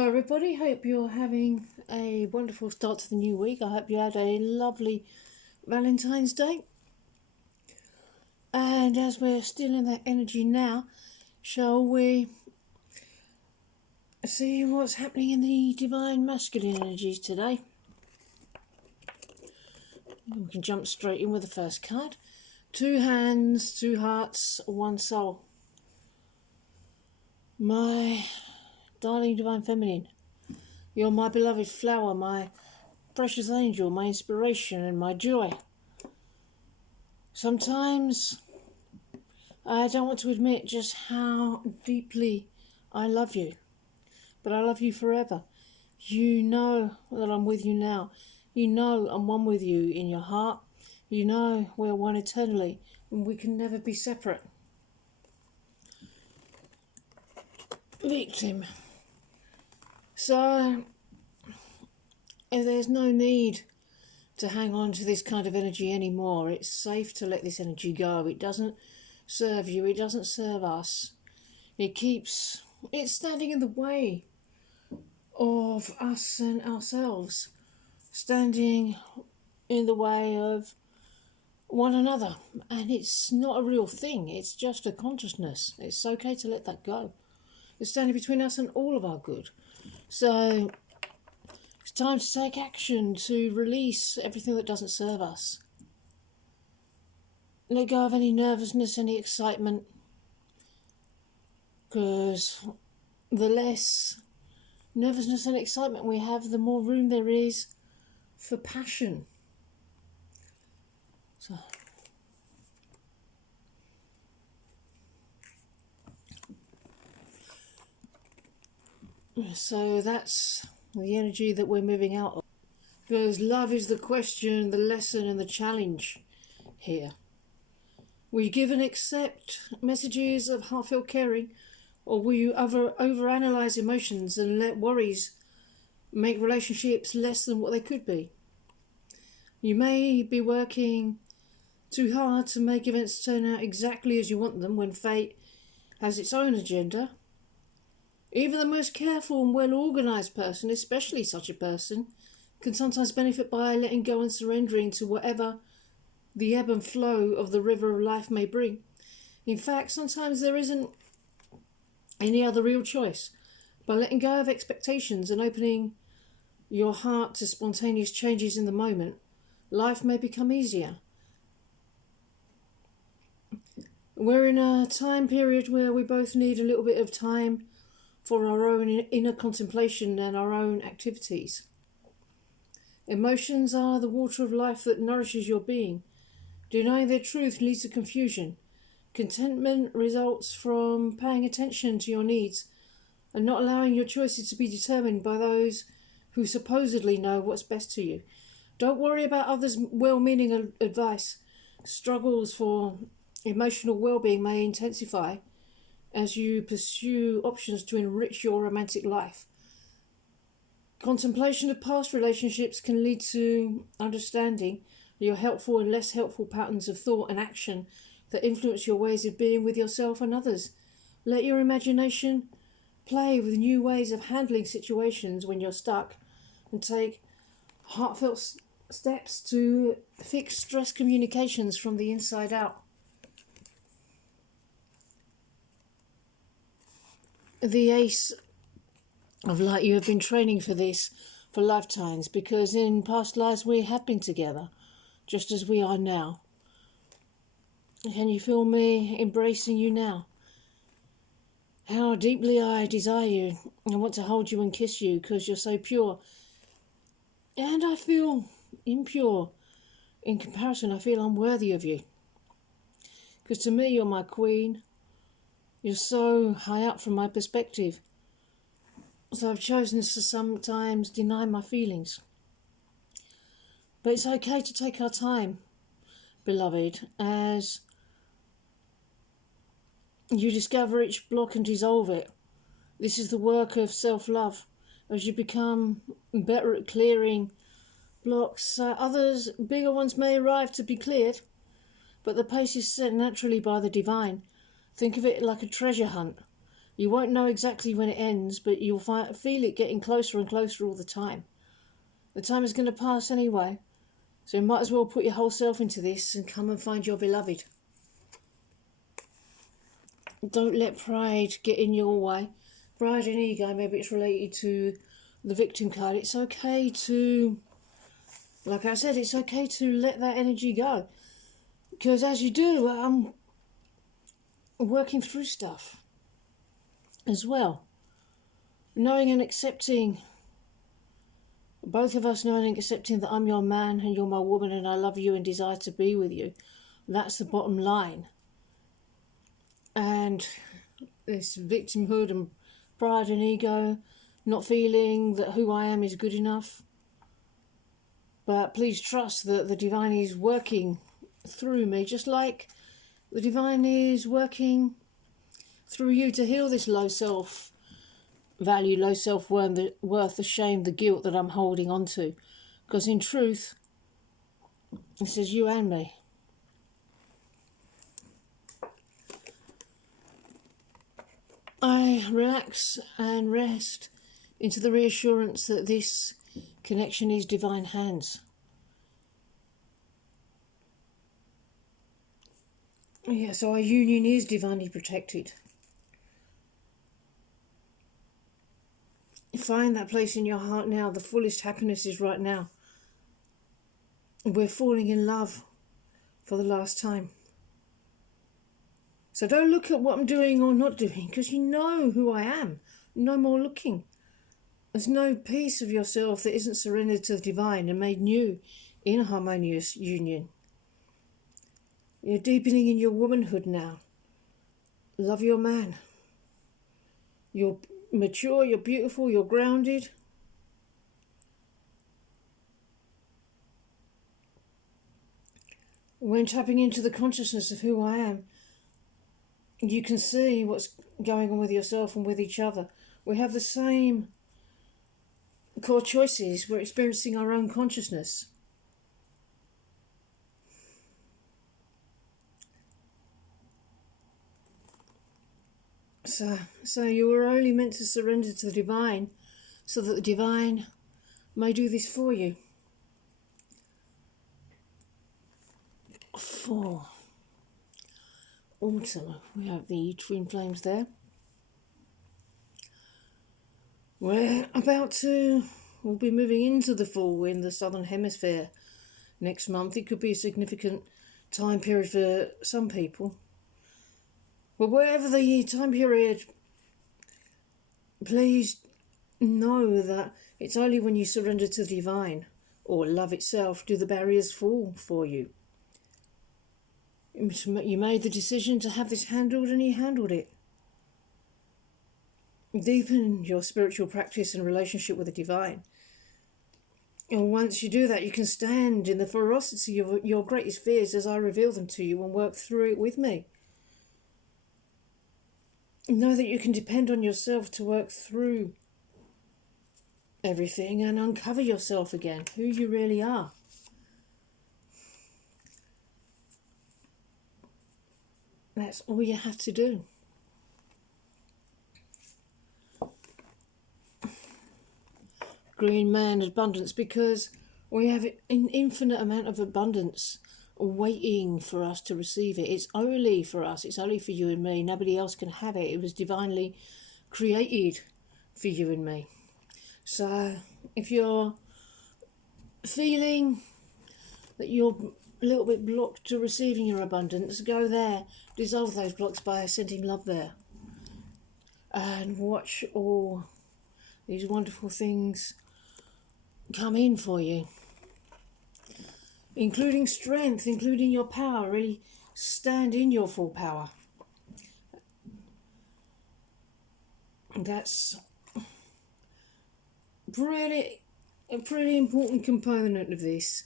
Hello everybody, hope you're having a wonderful start to the new week. I hope you had a lovely Valentine's Day. And as we're still in that energy now, shall we see what's happening in the divine masculine energies today? We can jump straight in with the first card. 2 hands, 2 hearts, 1 soul. My darling divine feminine, you're my beloved flower, my precious angel, my inspiration and my joy. Sometimes I don't want to admit just how deeply I love you, but I love you forever. You know that I'm with you now. You know I'm one with you in your heart. You know we're one eternally and we can never be separate. Victim. So, if there's no need to hang on to this kind of energy anymore, it's safe to let this energy go. It doesn't serve you, it doesn't serve us. It's standing in the way of us and ourselves, standing in the way of one another. And it's not a real thing, it's just a consciousness. It's okay to let that go. It's standing between us and all of our good. So it's time to take action to release everything that doesn't serve us. Let go of any nervousness, any excitement, because the less nervousness and excitement we have, the more room there is for passion. So that's the energy that we're moving out of. Because love is the question, the lesson and the challenge here. Will you give and accept messages of heartfelt caring, or will you overanalyze emotions and let worries make relationships less than what they could be? You may be working too hard to make events turn out exactly as you want them when fate has its own agenda. Even the most careful and well-organised person, especially such a person, can sometimes benefit by letting go and surrendering to whatever the ebb and flow of the river of life may bring. In fact, sometimes there isn't any other real choice. By letting go of expectations and opening your heart to spontaneous changes in the moment, life may become easier. We're in a time period where we both need a little bit of time for our own inner contemplation and our own activities. Emotions are the water of life that nourishes your being. Denying their truth leads to confusion. Contentment results from paying attention to your needs and not allowing your choices to be determined by those who supposedly know what's best to you. Don't worry about others' well-meaning advice. Struggles for emotional well-being may intensify as you pursue options to enrich your romantic life. Contemplation of past relationships can lead to understanding your helpful and less helpful patterns of thought and action that influence your ways of being with yourself and others. Let your imagination play with new ways of handling situations when you're stuck, and take heartfelt steps to fix stress communications from the inside out. The Ace of Light, you have been training for this for lifetimes, because in past lives we have been together, just as we are now. Can you feel me embracing you now? How deeply I desire you. I want to hold you and kiss you because you're so pure. And I feel impure. In comparison, I feel unworthy of you. Because to me, you're my queen. You're so high up from my perspective. So I've chosen to sometimes deny my feelings. But it's okay to take our time, beloved, as you discover each block and dissolve it. This is the work of self-love. As you become better at clearing blocks, others, bigger ones, may arrive to be cleared, but the pace is set naturally by the divine. Think of it like a treasure hunt. You won't know exactly when it ends, but you'll feel it getting closer and closer all the time. The time is going to pass anyway, so you might as well put your whole self into this and come and find your beloved. Don't let pride get in your way. Pride and ego, maybe it's related to the victim card. It's okay to, like I said, it's okay to let that energy go. Because as you do, I'm working through stuff as well. Knowing and accepting, both of us knowing and accepting that I'm your man and you're my woman and I love you and desire to be with you. That's the bottom line. And this victimhood and pride and ego, not feeling that who I am is good enough. But please trust that the divine is working through me, just like the divine is working through you to heal this low self-value, low self-worth, the shame, the guilt that I'm holding on to. Because in truth, this is you and me. I relax and rest into the reassurance that this connection is divine hands. Yeah, so our union is divinely protected. Find that place in your heart now. The fullest happiness is right now. We're falling in love for the last time. So don't look at what I'm doing or not doing, because you know who I am. No more looking. There's no piece of yourself that isn't surrendered to the divine and made new in a harmonious union. You're deepening in your womanhood now. Love your man. You're mature, you're beautiful, you're grounded. When tapping into the consciousness of who I am, you can see what's going on with yourself and with each other. We have the same core choices. We're experiencing our own consciousness. So you were only meant to surrender to the divine so that the divine may do this for you. 4. Autumn. We have the twin flames there. We'll be moving into the fall in the southern hemisphere next month. It could be a significant time period for some people. But wherever the time period, please know that it's only when you surrender to the divine or love itself do the barriers fall for you. You made the decision to have this handled and you handled it. Deepen your spiritual practice and relationship with the divine. And once you do that, you can stand in the ferocity of your greatest fears as I reveal them to you and work through it with me. Know that you can depend on yourself to work through everything and uncover yourself again, who you really are. That's all you have to do. Green man, abundance, because we have an infinite amount of abundance waiting for us to receive it. It's only for us. It's only for you and me. Nobody else can have it. It was divinely created for you and me. So if you're feeling that you're a little bit blocked to receiving your abundance, go there, dissolve those blocks by sending love there, and watch all these wonderful things come in for you, including strength, including your power. Really stand in your full power. And that's a pretty important component of this.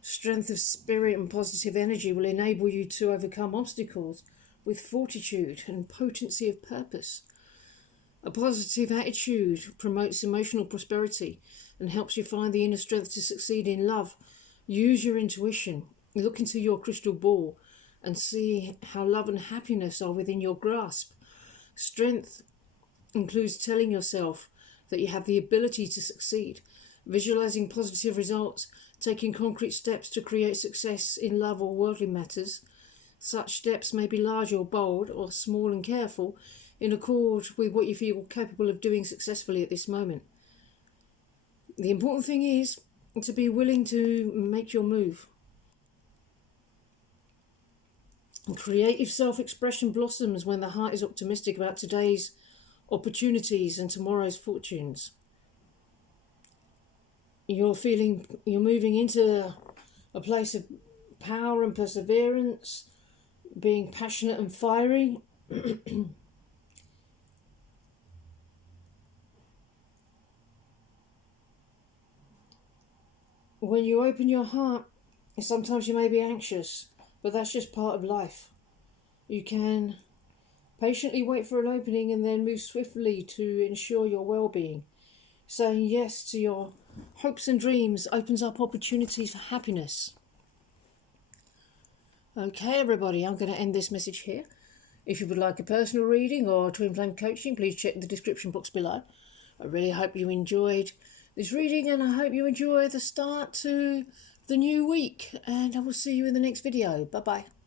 Strength of spirit and positive energy will enable you to overcome obstacles with fortitude and potency of purpose. A positive attitude promotes emotional prosperity and helps you find the inner strength to succeed in love. Use your intuition, look into your crystal ball and see how love and happiness are within your grasp. Strength includes telling yourself that you have the ability to succeed, visualizing positive results, taking concrete steps to create success in love or worldly matters. Such steps may be large or bold, or small and careful, in accord with what you feel capable of doing successfully at this moment. The important thing is to be willing to make your move. Creative self-expression blossoms when the heart is optimistic about today's opportunities and tomorrow's fortunes. You're moving into a place of power and perseverance, being passionate and fiery. When you open your heart, sometimes you may be anxious, but that's just part of life. You can patiently wait for an opening and then move swiftly to ensure your well-being. Saying yes to your hopes and dreams opens up opportunities for happiness. Okay, everybody, I'm going to end this message here. If you would like a personal reading or twin flame coaching, please check the description box below. I really hope you enjoyed this reading, and I hope you enjoy the start to the new week, and I will see you in the next video. Bye bye.